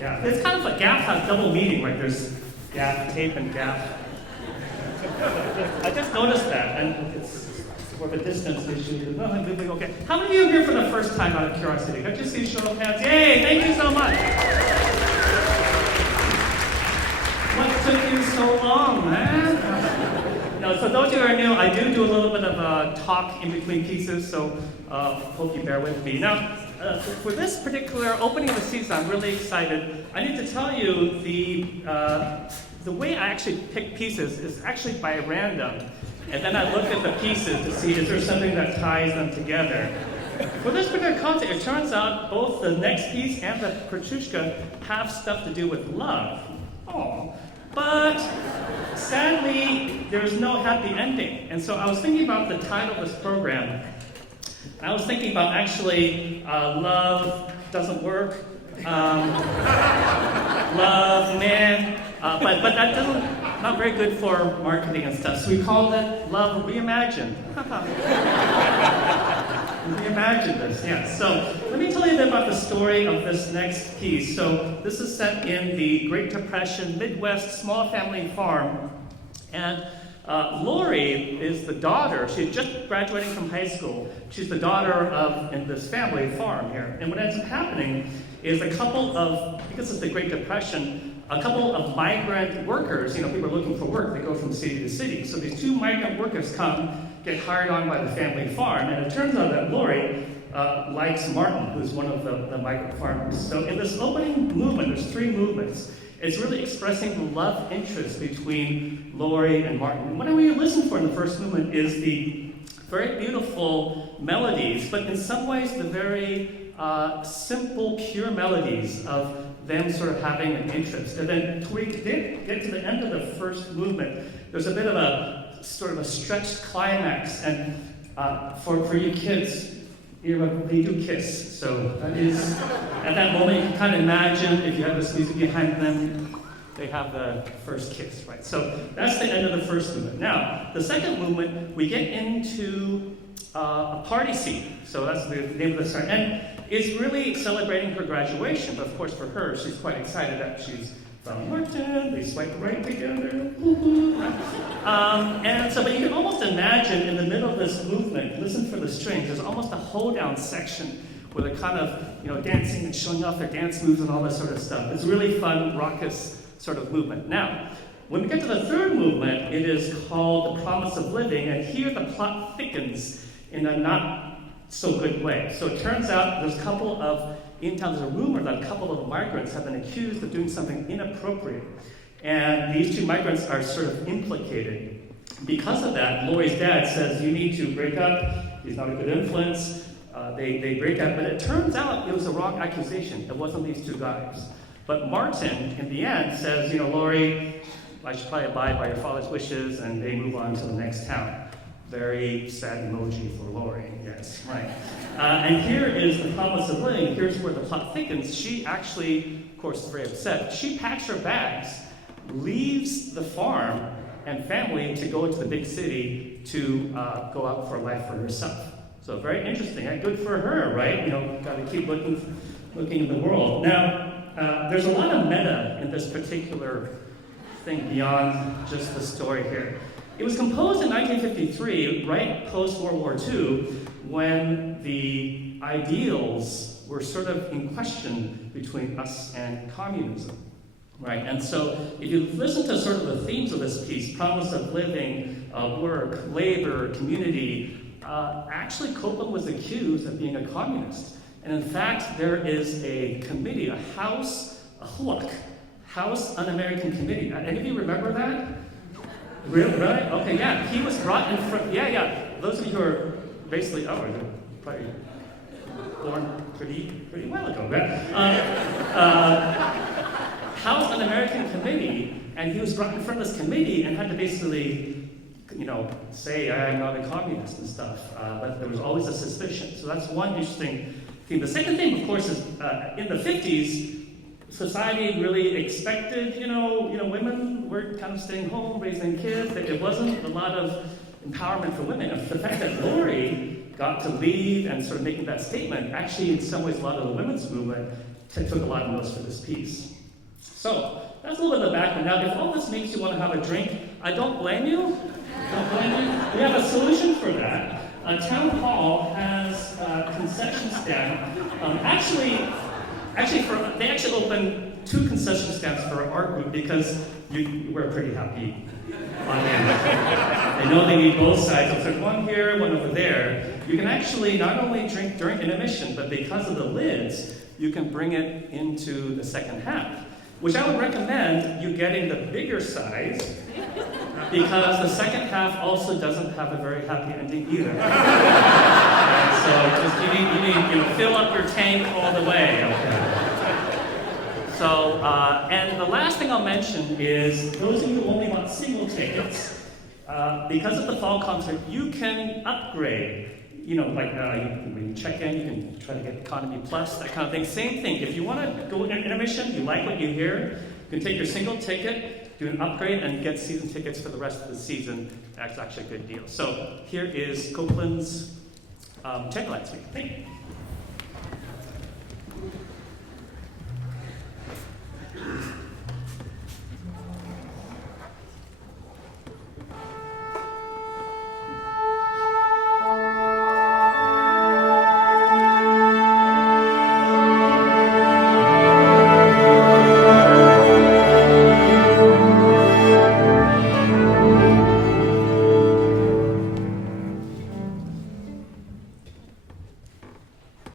Yeah, it's kind of like gap has double meaning, right? There's gap tape and gap. I just noticed that, and it's more of a distance issue. Okay. How many of you are here for the first time out of curiosity? Could you see show of hands? Yay! Thank you so much. What took you so long, man? No, so those of you who are new, I do a little bit of a talk in between pieces, so hope you bear with me. Now, for this particular opening of the season, I'm really excited. I need to tell you the way I actually pick pieces is actually by random. And then I look at the pieces to see is there something that ties them together. For this particular concept, it turns out both the next piece and the Petrushka have stuff to do with love. Oh, but sadly, there's no happy ending. And so I was thinking about the title of this program. I was thinking about actually love doesn't work, love, man, but that doesn't, not very good for marketing and stuff. So we called it Love Reimagined. Reimagine this, yeah. So let me tell you a bit about the story of this next piece. So this is set in the Great Depression, Midwest, small family farm. And Lori is the daughter. She's just graduating from high school. She's the daughter of in this family farm here. And what ends up happening is a couple of, because it's the Great Depression, a couple of migrant workers, people are looking for work. They go from city to city. So these two migrant workers come, get hired on by the family farm. And it turns out that Lori likes Martin, who's one of the migrant farmers. So in this opening movement, there's three movements. It's really expressing the love interest between Lori and Martin. And what I want you to listen for in the first movement is the very beautiful melodies, but in some ways the very simple, pure melodies of them sort of having an interest. And then when we get to the end of the first movement, there's a bit of a sort of a stretched climax. And for you kids, they do kiss. So that is, at that moment, you can kind of imagine if you have this music behind them, they have the first kiss, right? So that's the end of the first movement. Now, the second movement, we get into a party scene. So that's the name of the song. And it's really celebrating her graduation. But of course, for her, she's quite excited that she's from Martin. They swipe right together. And so, but you can almost imagine in the middle of this movement, listen for the strings, there's almost a hold-down section where they're kind of, dancing and showing off their dance moves and all that sort of stuff. It's really fun, raucous sort of movement. Now, when we get to the third movement, it is called The Promise of Living, and here the plot thickens in a not so good way. So it turns out there's a couple of, in town there's a rumor that a couple of migrants have been accused of doing something inappropriate. And these two migrants are sort of implicated. Because of that, Lori's dad says, you need to break up, he's not a good influence. They break up, but it turns out it was a wrong accusation. It wasn't these two guys. But Martin, in the end, says, Lori, I should probably abide by your father's wishes, and they move on to the next town. Very sad emoji for Lori, yes, right. And here is the promise of living. Here's where the plot thickens. She actually, of course, is very upset. She packs her bags, leaves the farm and family to go into the big city to go out for life for herself. So very interesting, and good for her, right? Got to keep looking in the world. Now, there's a lot of meta in this particular thing beyond just the story here. It was composed in 1953, right post-World War II, when the ideals were sort of in question between us and communism, right? And so if you listen to sort of the themes of this piece, promise of living, work, labor, community, actually Copeland was accused of being a communist. And in fact, there is a committee, a House Un-American Committee. Any of you remember that? Really? Okay, yeah. He was brought in front. Yeah. Those of you who are basically, you're probably born pretty well ago, right? House Un-American Committee, and he was brought in front of this committee and had to basically, say I'm not a communist and stuff. But there was always a suspicion. So that's one interesting thing. The second thing, of course, is in the 50s. Society really expected, women were kind of staying home, raising kids. There wasn't a lot of empowerment for women. And the fact that Lori got to lead and sort of making that statement, actually, in some ways, a lot of the women's movement took a lot of notes for this piece. So that's a little bit of the background. Now, if all this makes you want to have a drink, I don't blame you. Don't blame you. We have a solution for that. Town Hall has a concession stand. They actually opened 2 concession stands for our group because we're pretty happy on them. They know they need both sides. So there's one here, one over there. You can actually not only drink during intermission, but because of the lids, you can bring it into the second half, which I would recommend you getting the bigger size because the second half also doesn't have a very happy ending either. So just you need fill up your tank all the way. Okay. So, and the last thing I'll mention is those of you who only want single tickets, because of the fall concert, you can upgrade. When you check in, you can try to get Economy Plus, that kind of thing. Same thing. If you want to go in intermission, you like what you hear, you can take your single ticket, do an upgrade, and get season tickets for the rest of the season. That's actually a good deal. So here is Copeland's Tech Lights Week. Thank you.